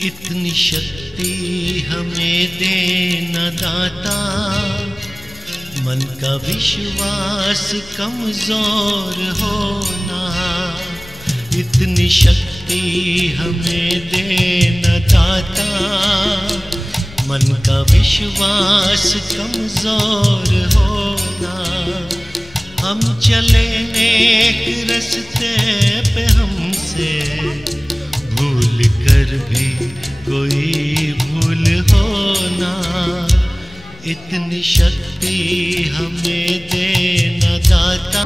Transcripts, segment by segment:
इतनी शक्ति हमें देना दाता, मन का विश्वास कमजोर होना। इतनी शक्ति हमें देना दाता, मन का विश्वास कमजोर होना। हम चले नेक रास्ते पे, हमसे भूल कर भी कोई भूल होना। इतनी शक्ति हमें देना दाता।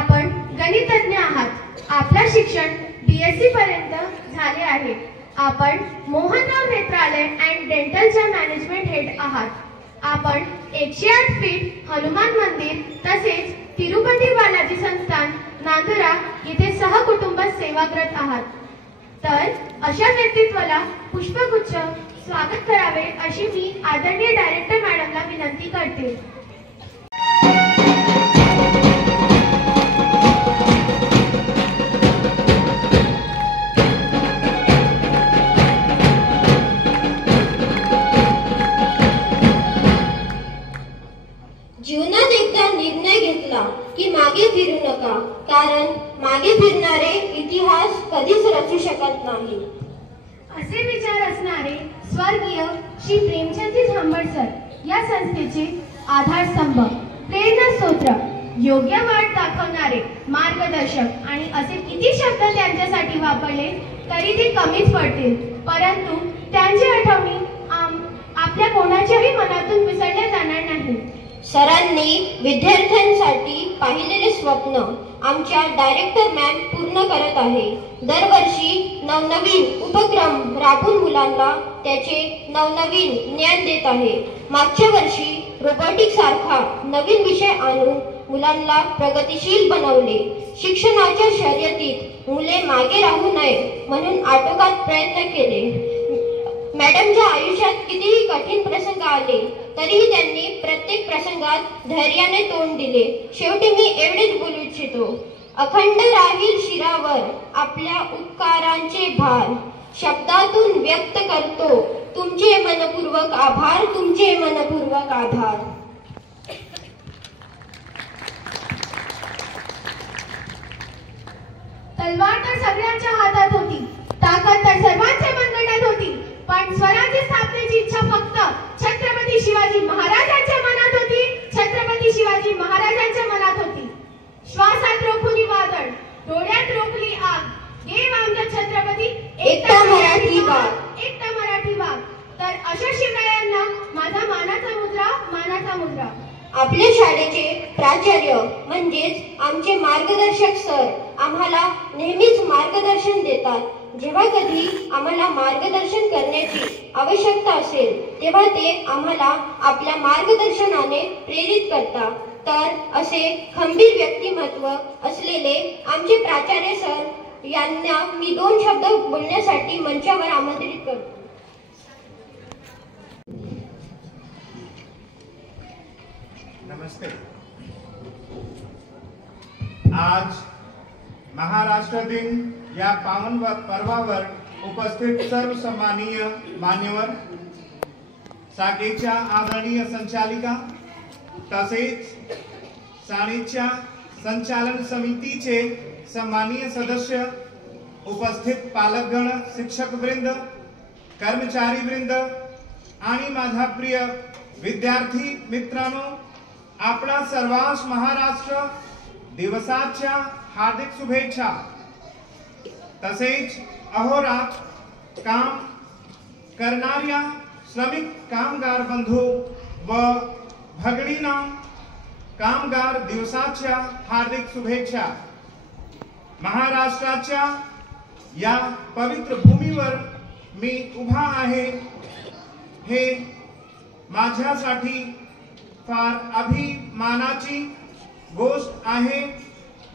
आपण गणितज्ञ आहात. आपलं शिक्षण BSc पर्यंत झाले आहे. आपण मोहनराव नेत्रालय अँड डेंटलच्या मॅनेजमेंट हेड आहात. आपण 108 फीट हनुमान मंदिर तसेच तिरुपती बालाजी संस्थान नांदुरा येथे सहकुटुंब सेवाग्रत आहात. तर अशा व्यक्तित्वाला पुष्पगुच्छ स्वागत करावे अशी मी आदरणीय डायरेक्टर मॅडमला विनंती करते. जीवनात एकदा निर्णय घेतला की मागे फिरू नका, कारण मागे फिरणारे इतिहास कधीच रचू शकत नाही. असे विचार असणारे स्वर्गीय श्री प्रेमचंदजी झांबड सर या संस्थेचे आधारस्तंभ, प्रेरणास्त्रोत, योग्य वाट दाखवणारे मार्गदर्शक आणि असे किती शब्द त्यांच्यासाठी वापरले तरी ते कमीच पडतील. परंतु त्यांची आठवणी आपल्या कोणाच्याही मनातून विसरल्या जाणार नाही. सरांनी विद्यार्थ्यांसाठी पाहिलेले स्वप्न आमच्या डायरेक्टर मॅम पूर्ण करत आहे. दरवर्षी नवनवीन उपक्रम राबवून मुलांना त्याचे नवनवीन ज्ञान देत आहे. मागच्या वर्षी रोबोटिक्स सारखा नवीन विषय आणून मुलांना प्रगतिशील बनवले. शिक्षणाच्या शर्यतीत मुले मागे राहू नये म्हणून आटोकाट प्रयत्न केले. मॅडमच्या आयुष्यात कितीही कठीण प्रसंग आले तरीही त्यांनी प्रत्येक प्रसंगात धैर्याने तोंड दिले. शेवटी मी एवढेच बोलू इच्छितो, अखंड राहील शिरावर आपल्या उपकारांचे भार. शब्दातून व्यक्त करतो तुमचे मनपूर्वक आभार, तुमचे मनपूर्वक आभार. तलवार तर सगळ्यांच्या हातात होती, ताकद तर सर्वांच्या मनगटात होती, पण स्वराज्य स्थापनेची इच्छा फक्त छत्रपती शिवाजी महाराजांच्या मनात होती. छत्रपती शिवाजी महाराजांच्या मनात होती. श्वासात रोखुनी वादळ, डोळ्यात रोखली आग, देव आमचा छत्रपती एकटा मराठी वाघ, एकटा मराठी वाघ. तर अशा शिवरायांना माझा मानाचा मुद्रा, मानाचा मुद्रा. आपल्या शाळेचे प्राचार्य म्हणजेच आमचे मार्गदर्शक सर आम्हाला नेहमीच मार्गदर्शन देतात. जेव्हा कधी आम्हाला मार्गदर्शन करण्याची आवश्यकता असेल तेव्हा ते आम्हाला आपल्या मार्गदर्शनाने प्रेरित करतात. तर असे खंबीर व्यक्तिमत्व असलेले आमचे प्राचार्य सर यांना मी 2 शब्द बोलण्यासाठी मंचावर आमंत्रित करतो. नमस्ते. आज महाराष्ट्र दिन या पावन पर्वावर उपस्थित सर्व सन्माननीय मान्यवर, शाखेच्या आदरणीय संचालिका तसेच शाळेच्या संचालन समितीचे सन्माननीय सदस्य, उपस्थित पालकगण, शिक्षकवृंद, कर्मचारीवृंद आणि माझा प्रिय विद्यार्थी मित्रांनो, आपणा सर्वांस महाराष्ट्र दिवसाच्या हार्दिक शुभेच्छा. तसेच अहोरात्र काम करणाऱ्या श्रमिक कामगार बंधू व भगिनींना कामगार दिवसाच्या हार्दिक शुभेच्छा. महाराष्ट्राच्या या पवित्र भूमीवर मी उभा आहे हे माझ्यासाठी फार अभिमानाची गोष्ट आहे.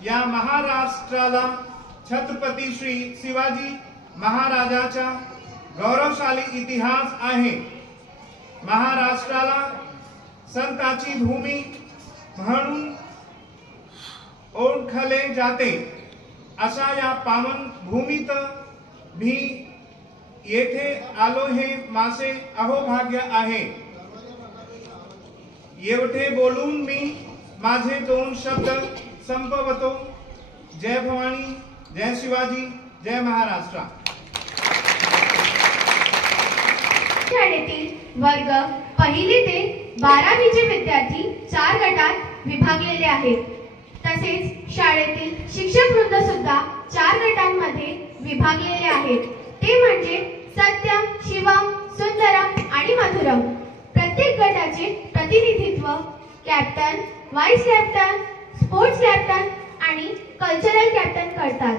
या महाराष्ट्राला छत्रपती श्री शिवाजी महाराजांचा गौरवशाली इतिहास आहे. महाराष्ट्राला संतांची भूमी म्हणून ओळखले जाते. अशा या पावन भूमीत मी येथे आलो हे माझे अहोभाग्य आहे. एवढे बोलून मी माझे 2 शब्द संपवतो. जय भवानी, जय शिवाजी, जय महाराष्ट्र. शाळेतील वर्ग 1ली ते 12वीचे विद्यार्थी 4 गटात विभागलेले आहेत. तसेच शाळेतील शिक्षक वृंद सुद्धा 4 गटांमध्ये विभागलेले आहेत. ते म्हणजे सत्यम, शिवम, सुंदरम आणि मधुरम. प्रत्येक गटाचे प्रतिनिधित्व captain, vice captain, sports captain आणि कल्चरल कॅप्टन करतात.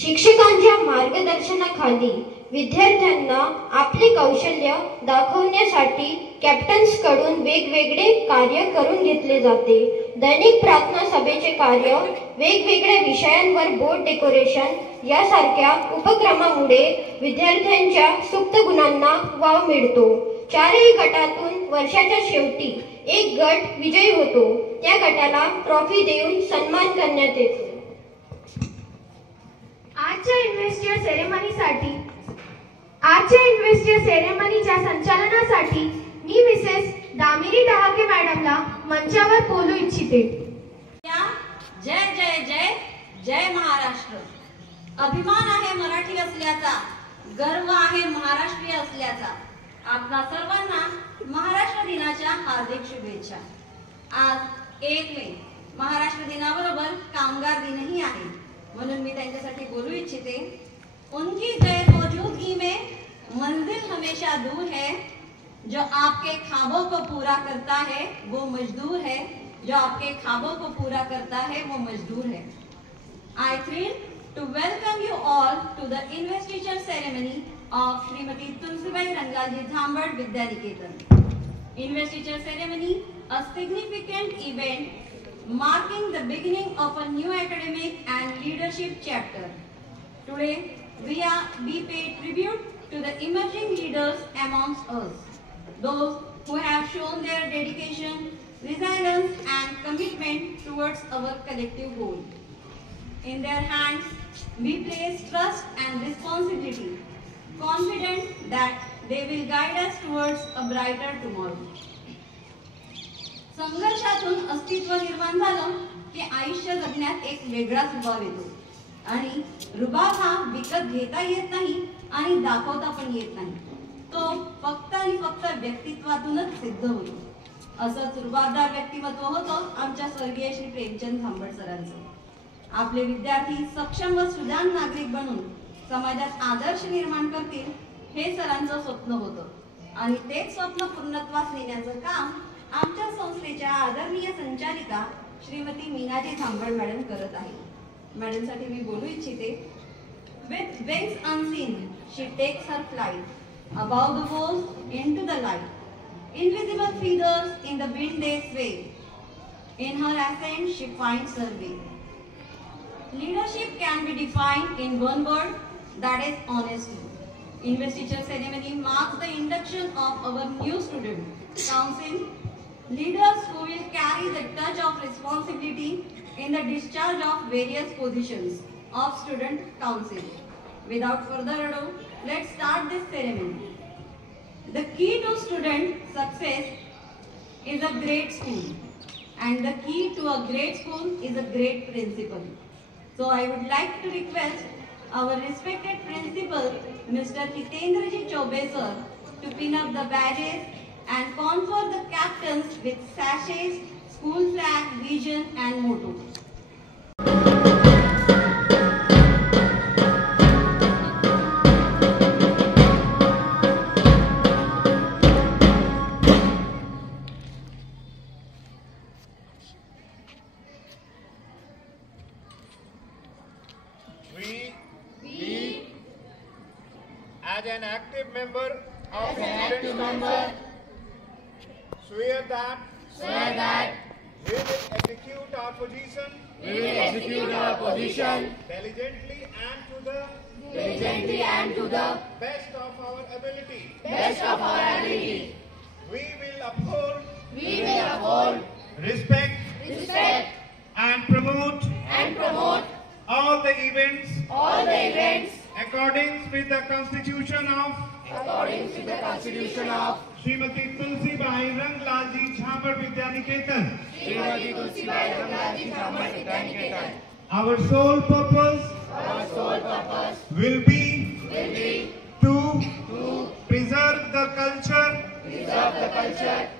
शिक्षकांच्या मार्गदर्शनाखाली विद्यार्थ्यांना आपले कौशल्य दाखवण्यासाठी कॅप्टन्सकडून वेगवेगळे कार्य करून घेतले जाते. दैनिक प्रार्थना सभेचे कार्य, वेगवेगळ्या विषयांवर बोर्ड डेकोरेशन यासारख्या उपक्रमामुळे विद्यार्थ्यांच्या सुप्त गुणांना वाव मिळतो. चारही गटातून वर्षाच्या शेवटी एक गट विजयी होतो. त्या गटाला ट्रॉफी देऊन सन्मान करण्यात येतो. आजच्या इन्व्हेस्टर सेरेमनीच्या संचालनासाठी मी मिसेस दामिनी डहाके मॅडमला मंचावर बोलू इच्छिते. जय जय जय जय महाराष्ट्र. अभिमान आहे मराठी असल्याचा, गर्व आहे महाराष्ट्रीय असल्याचा. आपणा सर्वांना महाराष्ट्र दिनाच्या हार्दिक शुभेच्छा. आज 1 मे महाराष्ट्र दिनाबरोबर कामगार दिनही आहे, म्हणून मी त्यांच्यासाठी बोलू इच्छिते. उनकी गैर मौजूदगी में मंजिल हमेशा दूर है. जो आपके ख्वाबों को पूरा करता है वो मजदूर है. जो आपके ख्वाबों को पूरा करता है वो मजदूर है. I thrill to welcome you all to the investiture ceremony of Srimati Tulsibai Rangalji Dhambad Vidya Niketan. Investiture ceremony, a significant event marking the beginning of a new academic and leadership chapter. Today, we pay tribute to the emerging leaders amongst us, those who have shown their dedication, resilience and commitment towards our collective goal. In their hands, we place trust and responsibility, confident that they will guide us towards a brighter tomorrow. संघर्षातून अस्तित्व निर्माण झालं की आयुष्य जगण्यात एक वेगळाच रुबाब येतो. आणि रुबाब हा विकत घेता येत नाही आणि दाखवता पण येत नाही. तो फक्त आणि फक्त व्यक्तित्वातूनच सिद्ध होतो. असंच रुबाबदार व्यक्तिमत्व होतं आमच्या स्वर्गीय श्री प्रेमचंद धांबड सरांचं. आपले विद्यार्थी सक्षम व सुजाण नागरिक बनून समाजात आदर्श निर्माण करतील हे सरांचं स्वप्न होतं. आणि तेच स्वप्न पूर्णत्वास नेण्याचं काम आमच्या संस्थेच्या आदरणीय संचालिका श्रीमती मीनाजी धांबड मॅडम करत आहेत. मॅडमसाठी मी बोलू इच्छिते. With wings unseen, she takes her flight above the walls into the light. Invisible feathers in the wind they sway. In her ascent, she finds her way. Leadership can be defined in one word, that is honesty. Investiture ceremony marks the induction of our new student council leaders who will carry the touch of responsibility in the discharge of various positions of student council. Without further ado, let's start this ceremony. The key to student success is a great school, and the key to a great school is a great principal. So I would like to request our respected principal, Mr. Hitendraji Chaube sir, to pin up the badges and confer the captains with sachets, school flag, vision and motto. We as an active member of student council swear that we will execute our position diligently and to the best of our ability. We will uphold, respect and promote all the events according with the constitution of Srimati Tulsibai Rangalji Dhambad Vidya Niketan. Our sole purpose will be to preserve the culture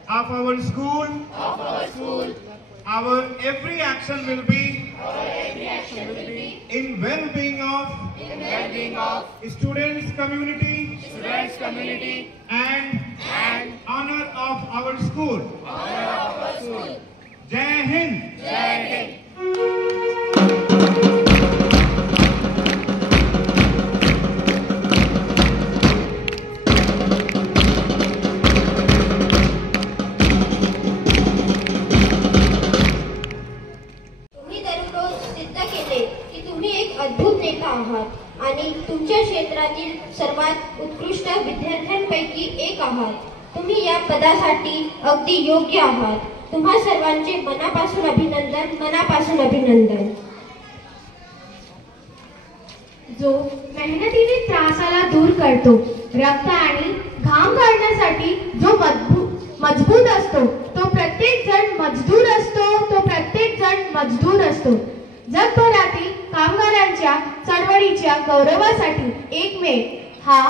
of our school. Our every action will be in well-being of students community and honor of our school. Jai Hind. अद्भुत नेता आहात आणि तुमच्या क्षेत्रातील सर्वात उत्कृष्ट विद्यार्थ्यांपैकी एक आहात. तुम्ही या पदासाठी अगदी योग्य आहात. तुम्हा सर्वांचे मनापासून अभिनंदन, मनापासून अभिनंदन. जो मेहनतीने त्रासाला दूर करतो, रक्त आणि घाम काढण्यासाठी जो मजबूत असतो, तो प्रत्येक जण मजदूर असतो. तो प्रत्येक जण मजदूर असतो. जगभरातील कामगारांच्या चळवळीच्या गौरवासाठी 1 मे हा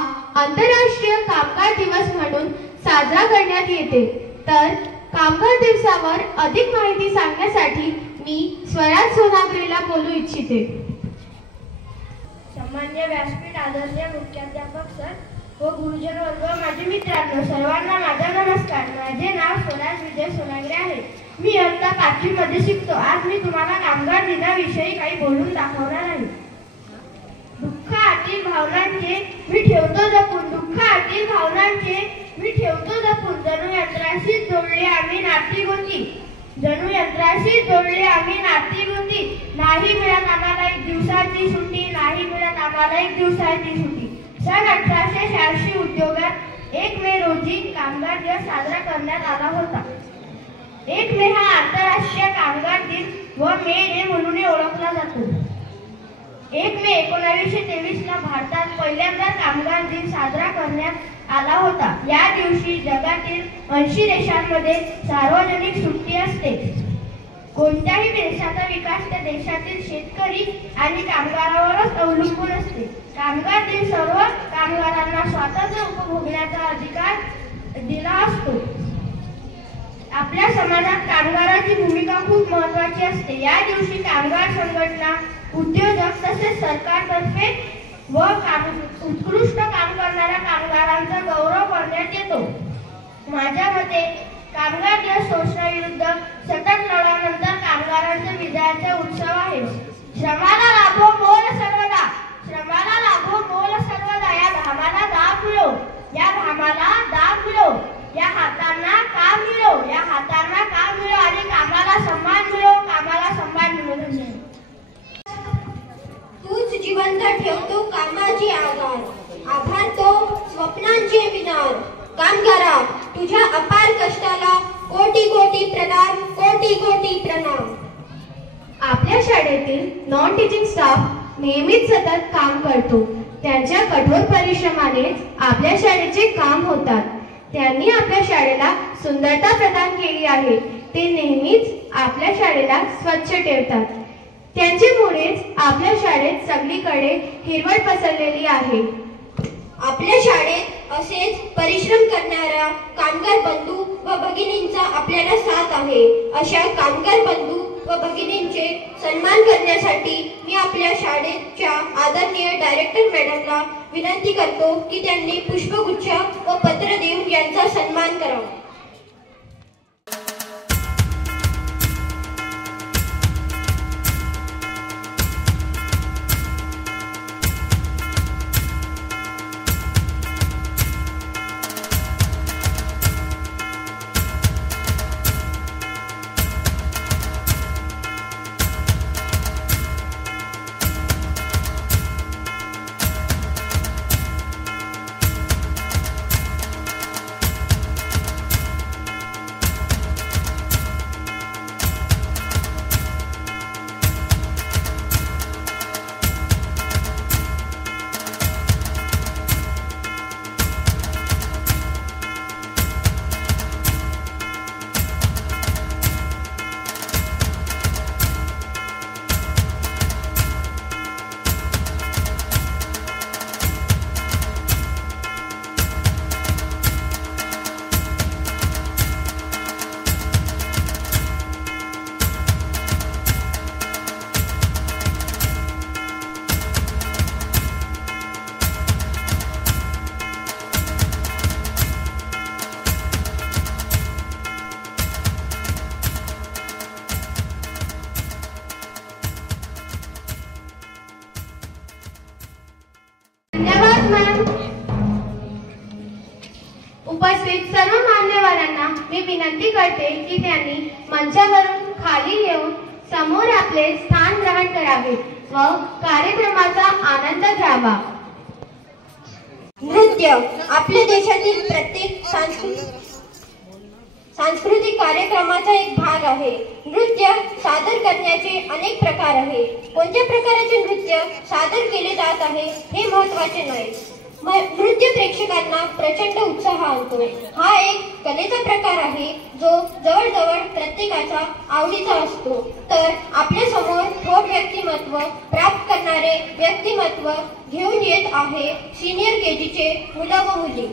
आंतरराष्ट्रीय कामगार दिवस म्हणून साजरा करण्यात येते. तर कामगार दिवसावर अधिक माहिती सांगण्यासाठी मी स्वराज सोनाग्रेला बोलू इच्छिते. सन्माननीय व्यासपीठ, आदरणीय मुख्याध्यापक सर व गुरुजन वर्ग, माझे मित्रांनो, सर्वांना माझा नमस्कार. माझे नाव स्वराज विजय सोनाग्रे आहे. मी इयत्ता 5वी मध्ये शिकतो. आज मी तुम्हाला कामगार दिनाविषयी काही बोलून दाखवणार आहे. दुःखातील भावनांचे मी ठेवतो जपून, दुःखातील भावनांचे मी ठेवतो जपून. जणू यंत्राशी जोडले आम्ही नाती गोती, जणू यंत्राशी जोडले आम्ही नाती गोती. नाही मिळत आम्हाला 1 दिवसाची सुट्टी, नाही मिळत आम्हाला 1 दिवसाची सुट्टी. सन 1886 उद्योगात 1 मे रोजी कामगार दिवस साजरा करण्यात आला होता. 1 मे हा आंतरराष्ट्रीय कामगार दिन व मे डे म्हणून ओळखला जातो. 1 मे 1923 ला भारतात पहिल्यांदा कामगार दिन साजरा करण्यात आला होता. या दिवशी जगातील 80 देशांमध्ये सार्वजनिक सुट्टी असते. कोणत्याही देशाचा विकास त्या देशातील शेतकरी आणि कामगारावरच अवलंबून असते. कामगार दिन सर्व कामगारांना स्वातंत्र्य उपभोगण्याचा अधिकार दिला असतो. आपल्या समाजात कामगारांची भूमिका खूप महत्त्वाची असते. या दिवशी कामगार संघटना, उद्योजक तसेच सरकारतर्फे व उत्कृष्ट काम करणाऱ्या कामगारांचा गौरव करण्यात येतो. माझ्या मते कामगार दिवस शोषणाविरुद्ध सतत लढ्यानंतर कामगारांच्या विजयाचा उत्सव आहे. श्रमाला लाभो मोल सर्वदा, श्रमाला लाभो मोल सर्वदा. या घामाला दाब मिळो, या घामाला दाब मिळो. या हातांना काम मिळो, या हातांना काम मिळो आणि कामाला सन्मान मिळो, कामाला सन्मान मिळो. धन्यवाद. तूच जिवंत ठेवतो कामाची आधार, आभार तो स्वप्नांचे विनार. कामगारा, तुझ्या अपार कष्टाला कोटी कोटी प्रणाम, कोटी कोटी प्रणाम. आपल्या शाळेतील नॉन टीचिंग स्टाफ नेहमीच सतत काम करतो. त्यांच्या कठोर परिश्रमानेच आपल्या शाळेचे काम होतात. त्यांनी आपल्या शाळेला सुंदरता प्रदान केली आहे. ते नेहमीच आपल्या शाळेला स्वच्छ ठेवतात. त्यांच्यामुळेच आपल्या शाळेत सगळीकडे हिरवळ पसरलेली आहे. आपल्या शाळेत असेच परिश्रम करणाऱ्या कामगार बंधू व भगिनींचा आपल्याला साथ आहे. अशा कामगार बंधू व भगिनींचे सन्मान करण्यासाठी मी आपल्या शाळेच्या आदरणीय डायरेक्टर मॅडमला विनंती करतो की त्यांनी पुष्पगुच्छ व पत्र देऊन यांचा सन्मान करावा. उपस्थित सर्व मान्यवरांना मी विनंती करते की त्यांनी मंचावरून खाली येऊन समोर आपले स्थान ग्रहण करावे. व कार्यक्रमाचा आनंद घ्यावा. नृत्य आपल्या देशातील प्रत्येक सांस्कृतिक कार्यक्रमाचा एक भाग आहे. नृत्य सादर करण्याचे अनेक प्रकार आहेत. कोणत्या प्रकारचे नृत्य सादर केले जात आहे हे महत्त्वाचे नाही. नृत्य प्रेक्षकांना प्रचंड उत्साह आणतो. हा एक कलेचा प्रकार आहे जो जवळजवळ प्रत्येकाचा आवडीचा असतो. तर आपल्या समोर थोर व्यक्तिमत्व प्राप्त करणारे व्यक्तिमत्व घेऊन येत आहे सिनियर केजीचे मुलं व मुली.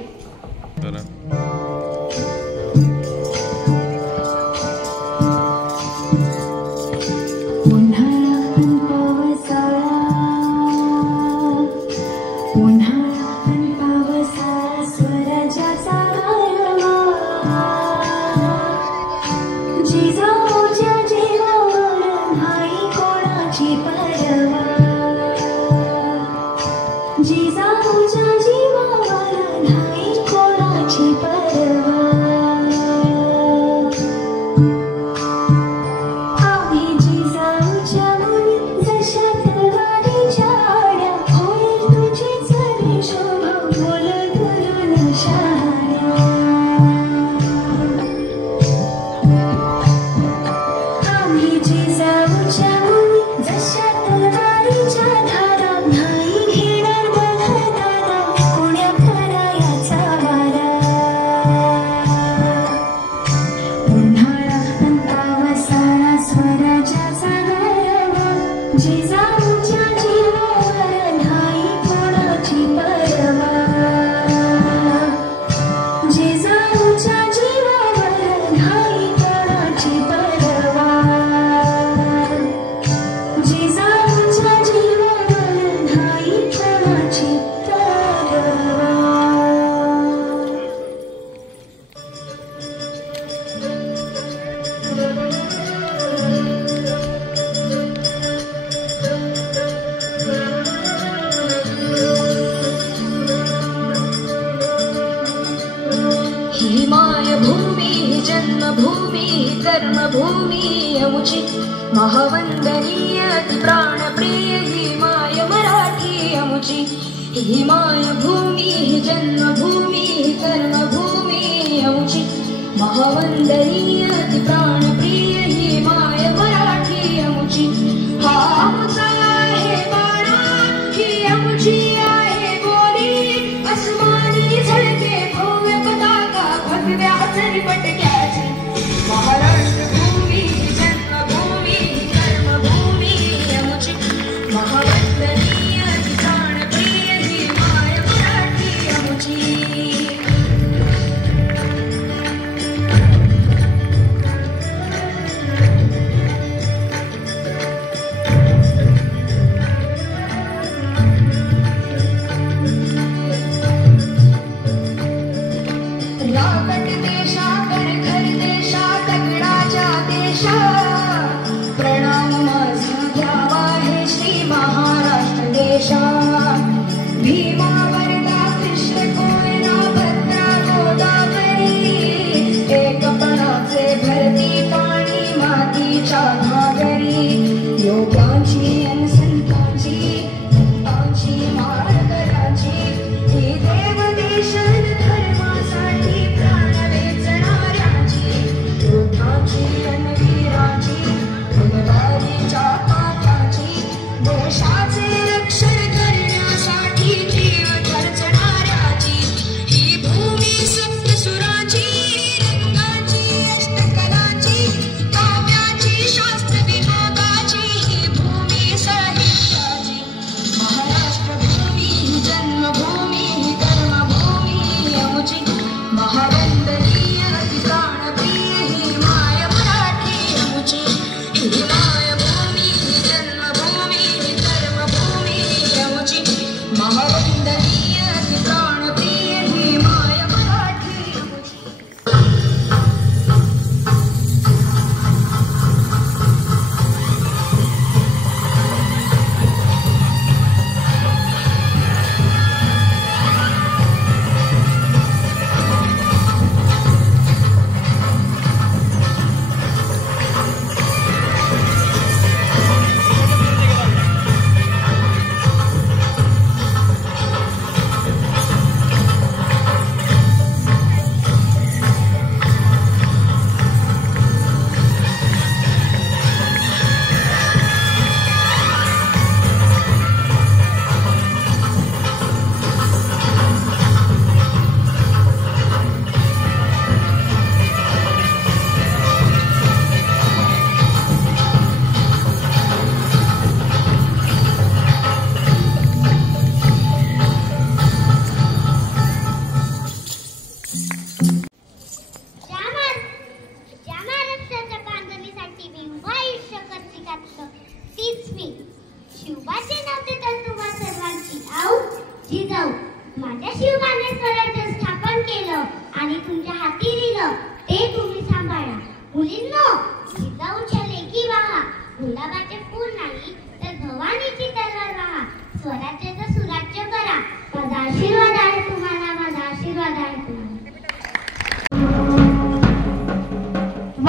कर्मभूमी अमुची महावंदनीय प्राणप्रिय ही माय मराठी अमुची. ही माय भूमी ही जन्मभूमी ही कर्मभूमी अमुची महावंदनीय प्राणप्रिय ही माय मराठी अमुची. हा आमचा आहे बाणा ही अमुची आहे बोली अस्मानी झळके भव्य पताका भगव्या चरपटक्याची. महाराष्ट्र भूमी जन्मभूमी कर्मभूमी अमुची महावंदनीय प्राणप्रिय ही माय मराठी अमुची. राकट देशा कर घर देशा दगडाच्या देशा प्रणाम माझा घ्यावा हे श्री महाराष्ट्र देशा. भीमा वरदा कृष्ण कोयना भद्रा गोदावरी एकपणाचे भरती पाणी मातीच्या घागरी. योगाची अन संतांची भक्तांची माळकराची ही देव देशन धर्मासाठी प्राण वेचणाऱ्याची. योद्धाची अन वीराची गुणवारीच्या पाटाची देशाचे रक्षण करण्यासाठी जीव खर्चणाऱ्याची. ही भूमी सप्तसुराची रंगाची अष्टकलाची काव्याची शास्त्र विनोदाची. ही भूमी इट्स मी. शिवबाचे नाव देतात तुम्हा सर्वांची आऊ जिजाऊ. माझ्या शिवबाने स्वराज्य स्थापन केलं आणि तुमच्या हाती दिलं ते तुम्ही सांभाळा. मुलींनो, जिजाऊच्या लेकी व्हा. गुलाबाचे फूल नाही तर भवानीची तलवार व्हा. स्वराज्याचं सुराज्य करा. माझा आशीर्वाद आहे तुम्हाला, माझा आशीर्वाद आहे तुम्हाला.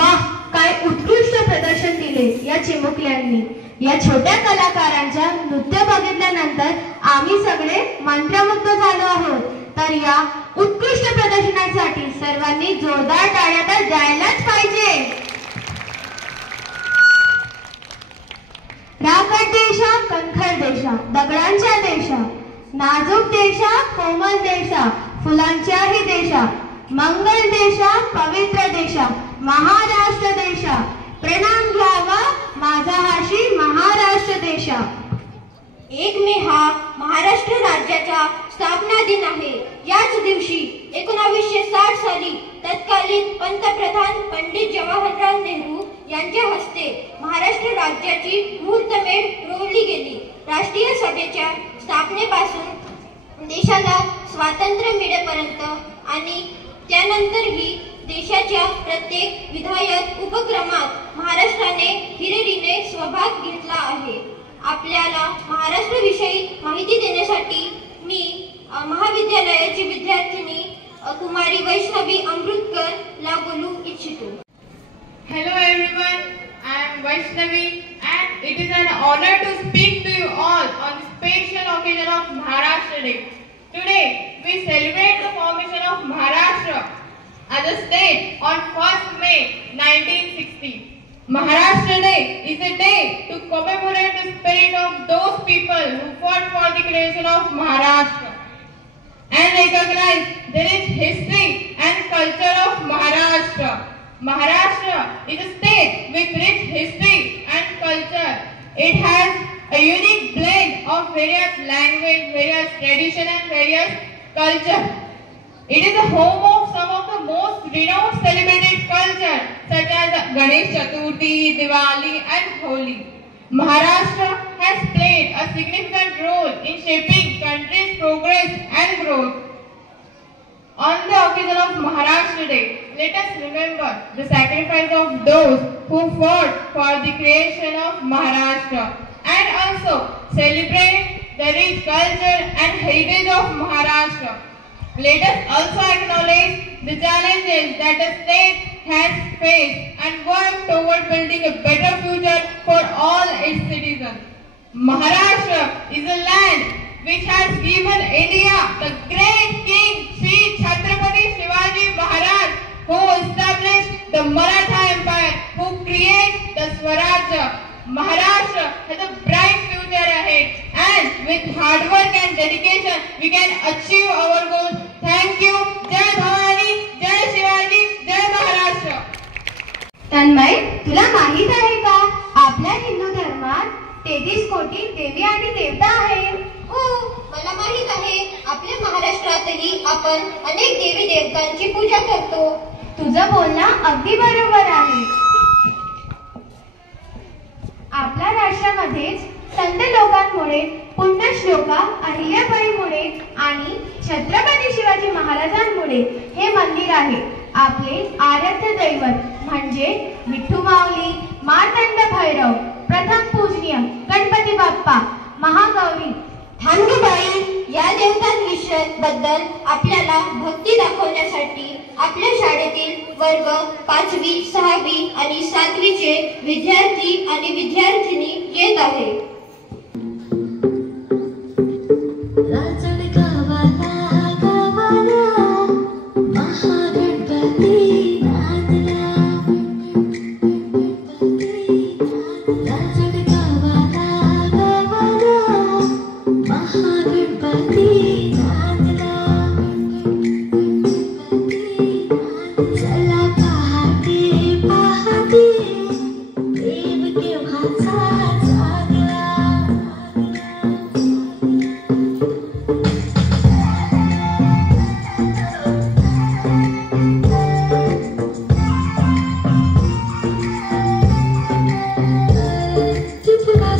वाह, काय उत्कृष्ट प्रदर्शन दिले या चिमुकल्यांनी. या छोट्या कलाकारांच्या नृत्य बघितल्यानंतर आम्ही सगळे मंत्रमुग्ध झालो आहोत. तर या उत्कृष्ट प्रदर्शनासाठी सर्वांनी जोरदार टाळ्या तर द्यायलाच पाहिजे. राकट देशा, कणखर देशा, दगडांच्या देशा, नाजूक देशा, कोमल देशा, फुलांच्याही देशा, मंगल देशा, पवित्र देशा, महाराष्ट्र देशा, प्रणाम घ्यावा माझा हाशी महाराष्ट्र देशा. 1 मे हा महाराष्ट्र राज्याचा स्थापना दिन आहे. याच दिवशी 1960 साली तत्कालीन पंतप्रधान पंडित जवाहरलाल नेहरू यांच्या हस्ते महाराष्ट्र राज्याची मुहूर्तमेढ रोवली गेली. राष्ट्रीय सभेच्या स्थापनेपासून देशाला स्वातंत्र्य मिळेपर्यंत आणि त्यानंतरही देशाच्या प्रत्येक विधायक उपक्रमात महाराष्ट्राने हिरिरीने सहभाग घेतला आहे. आपल्याला महाराष्ट्राविषयी माहिती देण्यासाठी मी महाविद्यालयाची विद्यार्थिनी कुमारी वैष्णवी अमृतकर ला बोलू इच्छितो. Hello everyone, I am Vaishnavi and it is an honor to speak to you all on the special occasion of Maharashtra Day. Today we celebrate the formation of Maharashtra as a state on 1st May 1960. Maharashtra Day is a day to commemorate the spirit of those people who fought for the creation of Maharashtra and recognize the rich history and culture of Maharashtra. Maharashtra is a state with rich history and culture. It has a unique blend of various language, various tradition and various culture. It is the home of some of the most renowned celebrated culture such as Ganesh Chaturthi, Diwali and Holi. Maharashtra has played a significant role in shaping country's progress and growth. On the occasion of Maharashtra Day, let us remember the sacrifice of those who fought for the creation of Maharashtra and also celebrate the rich culture and heritage of Maharashtra. Let us also acknowledge the challenges that the state has faced and work toward building a better future for all its citizens. Maharashtra is a land which has given India the great king Sri Chhatrapati Shivaji Maharaj, who established the Maratha Empire, who created the Swarajya. Maharashtra has a bright future ahead and with hard work and dedication we can achieve our goals. Thank you. Jai Bhavani, Jai Shivaji, Jai Maharashtra. Tanmay, तुला माहित आहे का आपल्या हिंदू धर्मात 33 कोटी देवी आणि देवता आहेत? हो, मला माहित आहे. आपल्या महाराष्ट्रातही आपण अनेक देवी देवतांची पूजा करतो. तुझं बोलणं अगदी बरोबर आहे. आपल्या राष्ट्रामध्येच संत लोकांमुळे, पुण्यश्लोका अहिल्याबाईमुळे आणि छत्रपती शिवाजी महाराजांमुळे हे मंदिर आहे. आपले आराध्य दैवत म्हणजे विठ्ठू माऊली, मार्तंड भैरव, प्रथम पूजनीय गणपती बाप्पा, महागौरी, थांबूबाई या देवतांबद्दल आपल्याला भक्ती दाखवण्यासाठी आपल्या शाळेतील वर्ग 5वी, 6वी आणि 7वीचे विद्यार्थी आणि विद्यार्थिनी येत आहेत.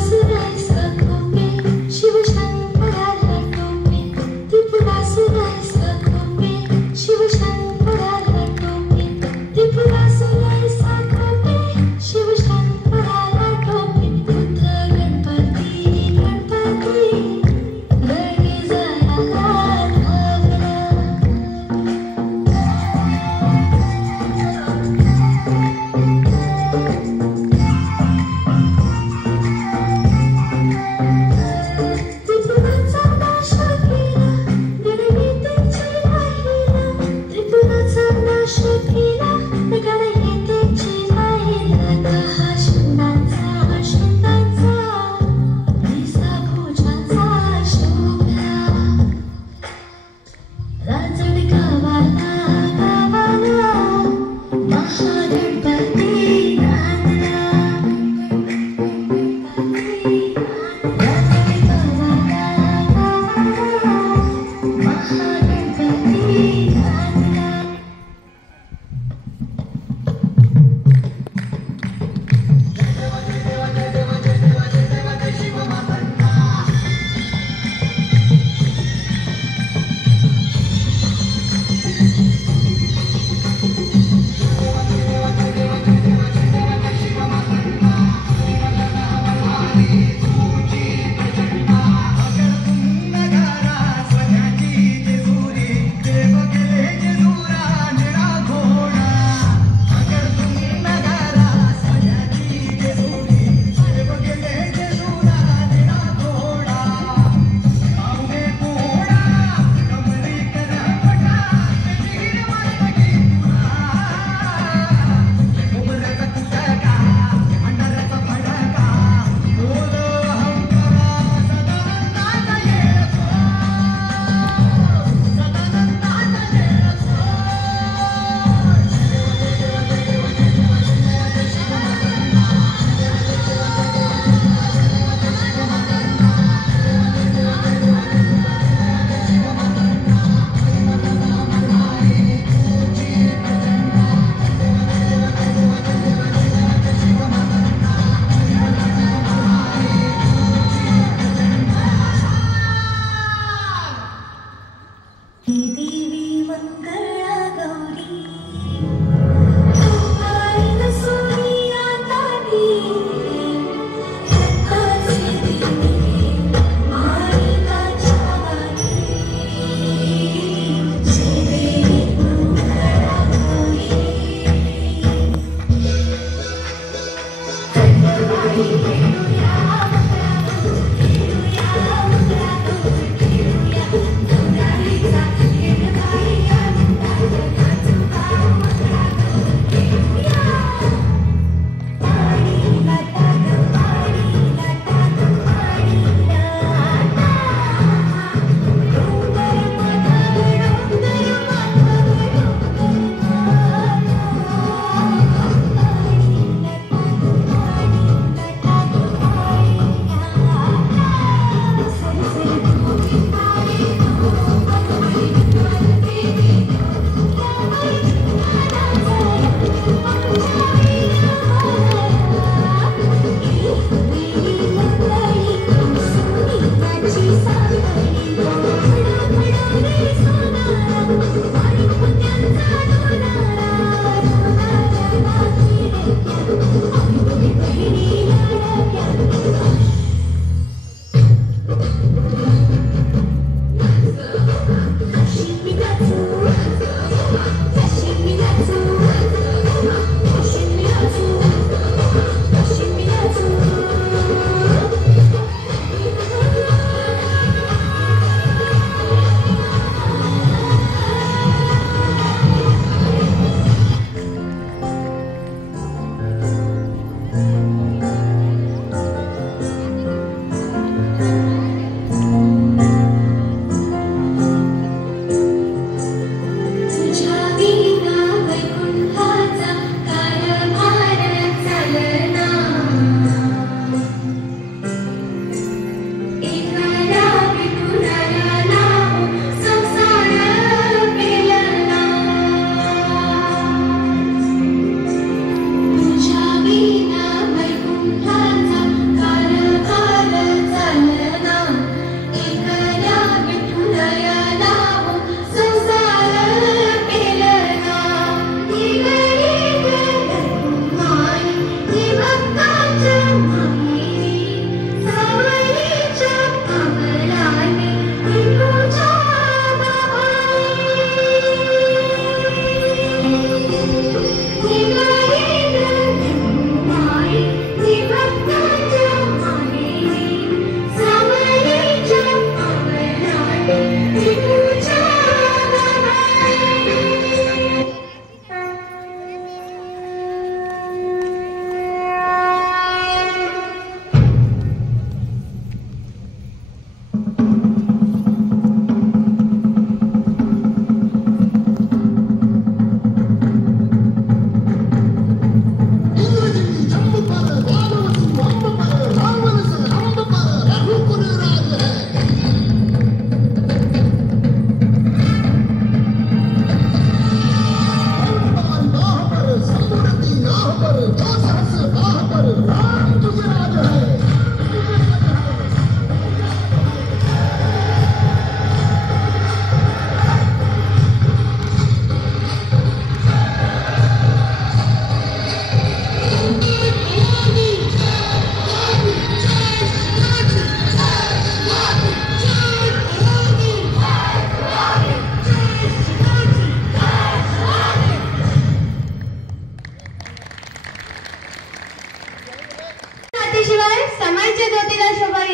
Sudah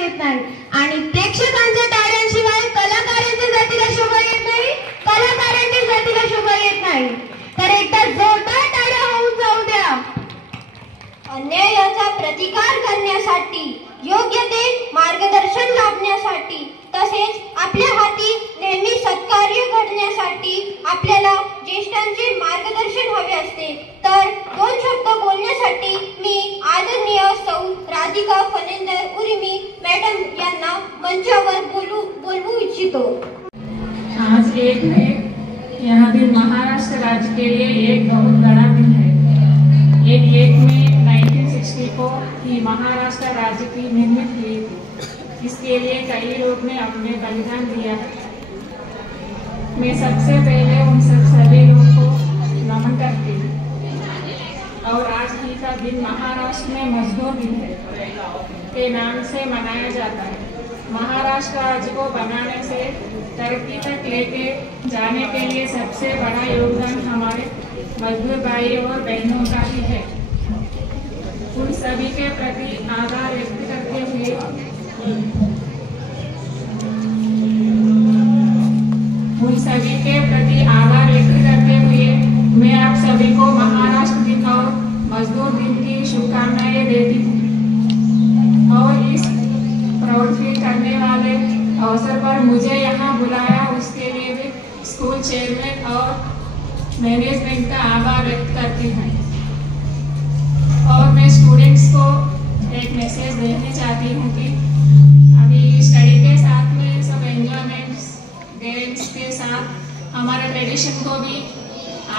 येत नाही आणि प्रेक्षकांच्या टाळ्यांशिवाय कलाकारांच्या जातीला शोभा येत नाही, कलाकारांच्या जातीला शोभा येत नाही. तर एकदा जोरदार टाळ्या होऊन जाऊ द्या. अन्यायाचा प्रतिकार करण्यासाठी, योग्य ते मार्गदर्शन लाभण्यासाठी, तसेच आपल्या हाती नेहमी सत्कार्य घडण्यासाठी आपल्याला ज्येष्ठांचे मार्गदर्शन हवे असते. तर 2 शब्द बोलण्यासाठी मी आदरणीय सौ राधिका फनेंदर उर्मी मॅडम यांना मंचावर बोलवू इच्छितो. आज 1 मई यह दिन महाराष्ट्र राज्य के लिए एक बहुत बड़ा दिन है. 1 मई 1960 को ही महाराष्ट्र राज्य की निर्मित हुई थी. इसके लिए कई लोग ने अपने बलिदान दिया है. मैं सबसे पहले उन सभी लोगों को नमन करती हूँ. और आज ही का दिन महाराष्ट्र में मजदूर दिन है के नाम से मनाया जाता है. महाराष्ट्र राज्य को बनाने से तरक्की तक लेके जाने के लिए सबसे बड़ा योगदान हमारे मजदूर भाई और बहनों का ही है. उन सभी के प्रति आभार व्यक्त करते हुए मैं आप सभी को महाराष्ट्र दिन और मजदूर दिन की शुभकामनाएं देती हूँ. और इस प्रवृत्ति करने वाले अवसर पर मुझे यहाँ बुलाया उसके लिए भी स्कूल चेयरमैन और मैनेजमेंट का आभार व्यक्त करती हूँ. और मैं स्टूडेंट्स को एक मैसेज देना चाहती हूँ कि अभी स्टडी के साथ में सब एंजॉयमेंट्स गेम्स के साथ हमारे ट्रेडिशन को भी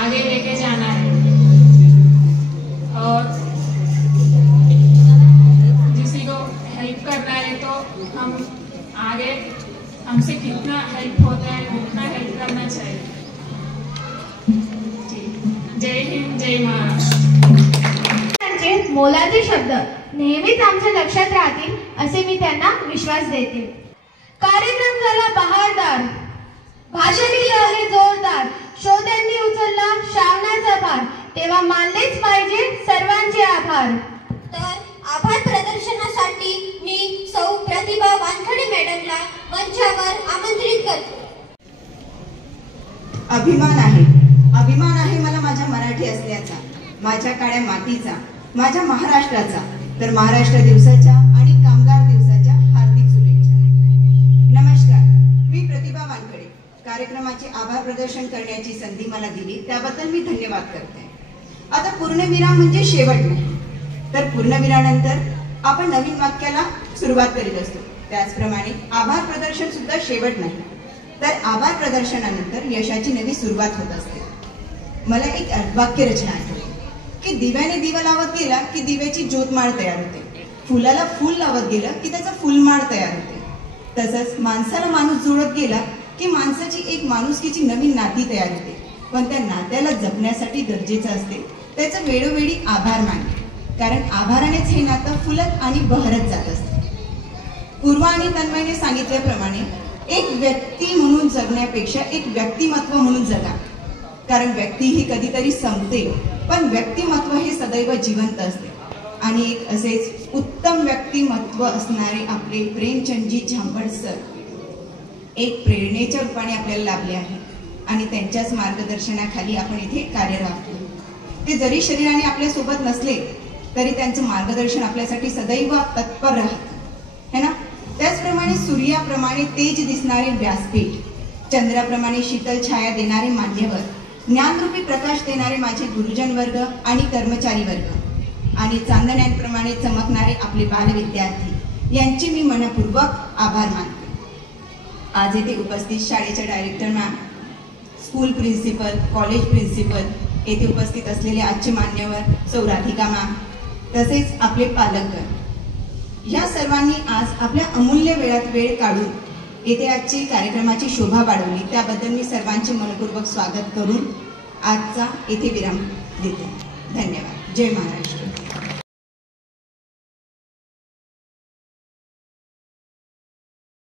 आगे लेके जाना है. और किसी को हेल्प करना है तो हम आगे हमसे कितना हेल्प होता है उतना हेल्प करना चाहिए. जय हिंद, जय महाराष्ट्र. मोलाचे शब्द नेहमीच आमच्या लक्षात राहतील असे मी त्यांना विश्वास देते. कार्यक्रम झाला बहारदार, भाषणही झाले जोरदार, श्रोत्यांनी उचलला श्रावणाचा भार, तेव्हा मानलेच पाहिजे सर्वांचे आभार. तर आभार प्रदर्शनासाठी मी सौ प्रतिभा वानखडे मॅडमला मंचावर आमंत्रित करतो. अभिमान आहे मला माझ्या मराठी असल्याचा, माझ्या काळ्या मातीचा, माझ्या महाराष्ट्राचा. तर महाराष्ट्र दिवसाच्या आणि कामगार दिवसाच्या हार्दिक शुभेच्छा. नमस्कार, मी प्रतिभा वानखडे. कार्यक्रमाचे आभार प्रदर्शन करण्याची संधी मला दिली त्याबद्दल मी धन्यवाद करते. आता पूर्णविराम म्हणजे शेवट नाही, तर पूर्णविरामानंतर आपण नवीन वाक्याला सुरुवात करीत असतो. त्याचप्रमाणे आभार प्रदर्शन सुद्धा शेवट नाही, तर आभार प्रदर्शनानंतर यशाची नवी सुरुवात होत असते. मला एक वाक्यरचना आठवली की दिव्याने दिवा लावत गेला की दिव्याची ज्योतमाळ तयार होते, फुलाला फूल लावत गेलं की त्याचा फुलमाळ तयार होते. तसंच माणसाला माणूस जोडत गेला की माणसाची एक माणुसकीची नवीन नाती तयार होते. पण त्या नात्याला जपण्यासाठी गरजेचं असते त्याचं वेळोवेळी आभार मानणे, कारण आभारानेच हे नातं फुलत आणि बहरत जात असते. पूर्वा आणि तन्मयने सांगितल्याप्रमाणे एक व्यक्ती म्हणून जगण्यापेक्षा एक व्यक्तिमत्व म्हणून जगा, कारण व्यक्ती ही कधीतरी संपते पण व्यक्तिमत्व हे सदैव जिवंत असते. आणि एक असेच उत्तम व्यक्तिमत्व असणारे आपले प्रेमचंदजी झांबड सर एक प्रेरणेच्या रूपाने आपल्याला लाभले आहे आणि त्यांच्याच मार्गदर्शनाखाली आपण इथे कार्यरत आहोत. ते जरी शरीराने आपल्या सोबत नसले तरी त्यांचं मार्गदर्शन आपल्यासाठी सदैव तत्पर राहतं है ना. त्याचप्रमाणे सूर्याप्रमाणे तेज दिसणारे व्यासपीठ, चंद्राप्रमाणे शीतल छाया देणारे मान्यवर, ज्ञानरूपी प्रकाश देणारे माझे गुरुजन वर्ग आणि कर्मचारी वर्ग आणि चांदण्यांप्रमाणे चमकणारे आपले बालविद्यार्थी यांचे मी मनपूर्वक आभार मानते. आज येथे उपस्थित शाळेच्या director ma'am, school principal, college principal, येथे उपस्थित असलेले आजचे मान्यवर सौ राधिका मॅम, तसेच आपले पालकगण, या सर्वांनी आज आपल्या अमूल्य वेळात वेळ काढून येथे आजची कार्यक्रमाची शोभा वाढवली. त्याबद्दल मी सर्वांचे मनपूर्वक स्वागत करून आजचा येथे विराम देते. धन्यवाद. जय महाराष्ट्र.